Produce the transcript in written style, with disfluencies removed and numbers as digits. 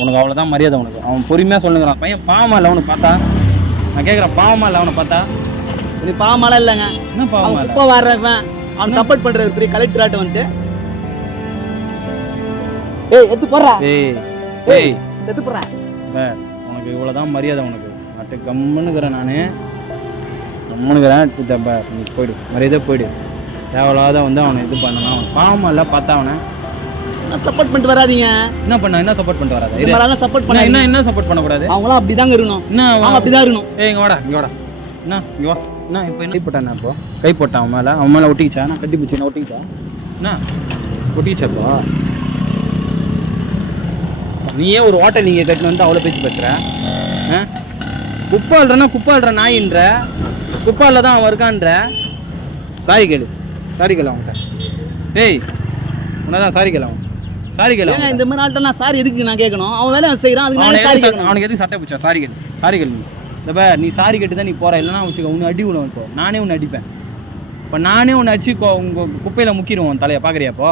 உனக்கு அவ்வளோதான் மரியாதை உனக்கு. அவன் பொறுமையாக சொல்லுங்கிறான். பையன் பாவமா இல்லை அவனுக்கு பார்த்தா? நான் கேட்குறேன், பாவமா இல்லை அவனை பார்த்தா? இது பாவமாலாம் இல்லைங்க. என்ன பாவமா இல்லை? இப்போ வர்றவன் அவன் சப்போர்ட் பண்ணுறது பெரிய கலெக்டராட்ட வந்துட்டு எடுத்து போடுறா. எடுத்து போடுறேன். உனக்கு இவ்வளோதான் மரியாதை உனக்கு. அட்டு கம்முன்னுக்கிறேன் நான். கம்முன்னுக்கிறேன். நீ போயிடு, மரியாதை போயிடு. தேவையில்லாத வந்து அவனை இது பண்ணணும். அவன் பாவமா இல்லை பார்த்தா? அவனை சப்போர்ட் பண்ணிட்டு வராதீங்க. என்ன பண்ண? என்ன சப்போர்ட் பண்ணிட்டு வராது? சப்போர்ட் பண்ண என்ன சப்போர்ட் பண்ணக்கூடாது? அவங்களாம் அப்படிதாங்க இருக்கணும். என்ன அவங்க அப்படிதான் இருக்கணும். இங்க வாடா, இங்க வாடா. என்ன இங்க வா. என்ன இப்போ என்ன போட்டான்? இப்போ கை போட்டான் அவன் மேலே ஒட்டிக்கிச்சா? நான் கட்டி பிடிச்சி ஒட்டிக்கிச்சா? என்ன ஒட்டிக்கிச்சாப்பா? நீ ஏன் ஒரு ஹோட்டல் நீங்கள் கட்டினு வந்து அவ்வளோ பேச்சு பேசுகிற? குப்பை அல்றனா குப்பை அல்ற நாயின்ற குப்பாலில் தான் அவன் இருக்கான்ற. சாரி கேளு அவன்கிட்ட. உன்னதான் சாரி கேளு அவன். சாரி கேளு. இந்த மாதிரி ஆள்கிட்ட நான் சாரி எதுக்கு நான் கேட்கணும்? அவன் வேலை செய்கிறான். அவனுக்கு எதுக்கு சட்டை பிடிச்சா? சாரி கேளு. இந்த நீ சாரி கேட்டு தான் நீ போகிற. இல்லைன்னா வச்சுக்க உன்னை அடி விடுவோம். இப்போ நானே உன்னை அடிப்பேன். இப்போ நானே உன்னை அடிச்சு உங்கள் குப்பையில் முக்கிடுவோம் தலையை. பார்க்குறியாப்போ?